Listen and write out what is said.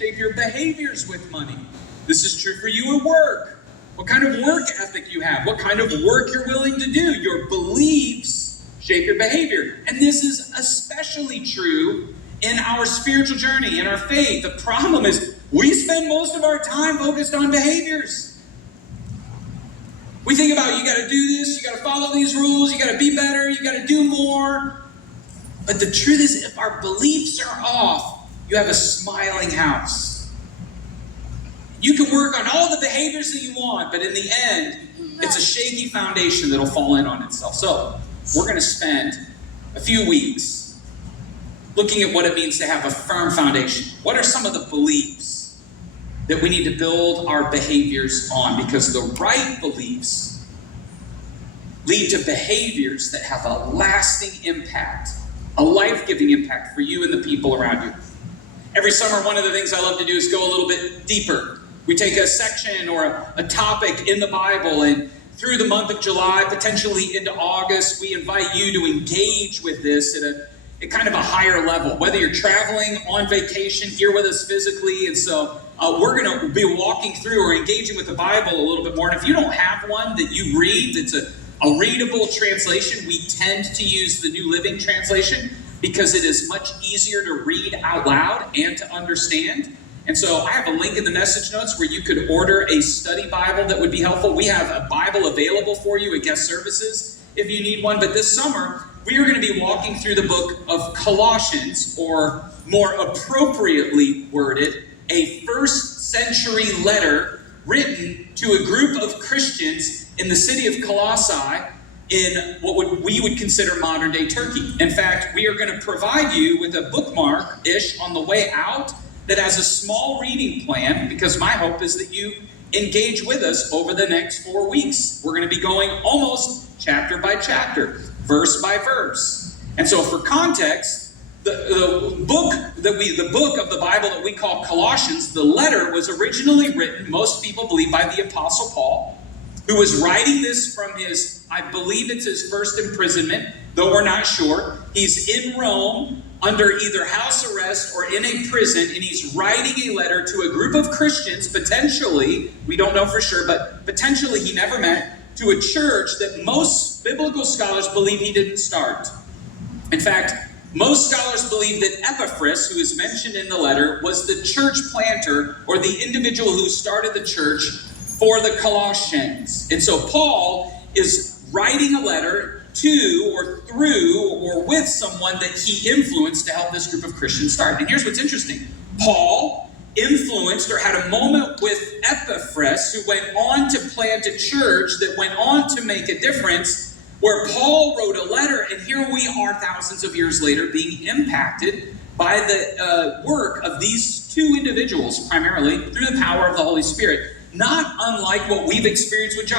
shape your behaviors with money. This is true for you at work. What kind of work ethic you have, what kind of work you're willing to do. Your beliefs shape your behavior. And this is especially true in our spiritual journey, in our faith. The problem is we spend most of our time focused on behaviors. We think about, you got to do this, you got to follow these rules, you got to be better, you got to do more. But the truth is, if our beliefs are off, you have a smiling house. You can work on all the behaviors that you want, but in the end, it's a shaky foundation that'll fall in on itself. So, we're going to spend a few weeks looking at what it means to have a firm foundation. What are some of the beliefs that we need to build our behaviors on? Because the right beliefs lead to behaviors that have a lasting impact, a life-giving impact for you and the people around you. Every summer, one of the things I love to do is go a little bit deeper. We take a section or a topic in the Bible, and through the month of July, potentially into August, we invite you to engage with this at kind of a higher level. Whether you're traveling, on vacation, here with us physically, and so we're going to be walking through or engaging with the Bible a little bit more. And if you don't have one that you read that's a readable translation, we tend to use the New Living Translation because it is much easier to read out loud and to understand. And so I have a link in the message notes where you could order a study Bible that would be helpful. We have a Bible available for you at guest services if you need one. But this summer, we are going to be walking through the book of Colossians, or more appropriately worded, a first century letter written to a group of Christians in the city of Colossae in what we would consider modern day Turkey. In fact, we are going to provide you with a bookmark-ish on the way out that has a small reading plan, because my hope is that you engage with us over the next 4 weeks. We're going to be going almost chapter by chapter, verse by verse. And so for context, the book of the Bible that we call Colossians, the letter was originally written, most people believe, by the Apostle Paul, who was writing this from his, I believe it's his first imprisonment, though we're not sure. He's in Rome under either house arrest or in a prison, and he's writing a letter to a group of Christians, potentially, we don't know for sure, but potentially he never met, to a church that most biblical scholars believe he didn't start. In fact, most scholars believe that Epaphras, who is mentioned in the letter, was the church planter or the individual who started the church for the Colossians. And so Paul is writing a letter to or through or with someone that he influenced to help this group of Christians start. And here's what's interesting. Paul influenced or had a moment with Epaphras, who went on to plant a church that went on to make a difference, where Paul wrote a letter, and here we are thousands of years later being impacted by the work of these two individuals, primarily through the power of the Holy Spirit. Not unlike what we've experienced with John.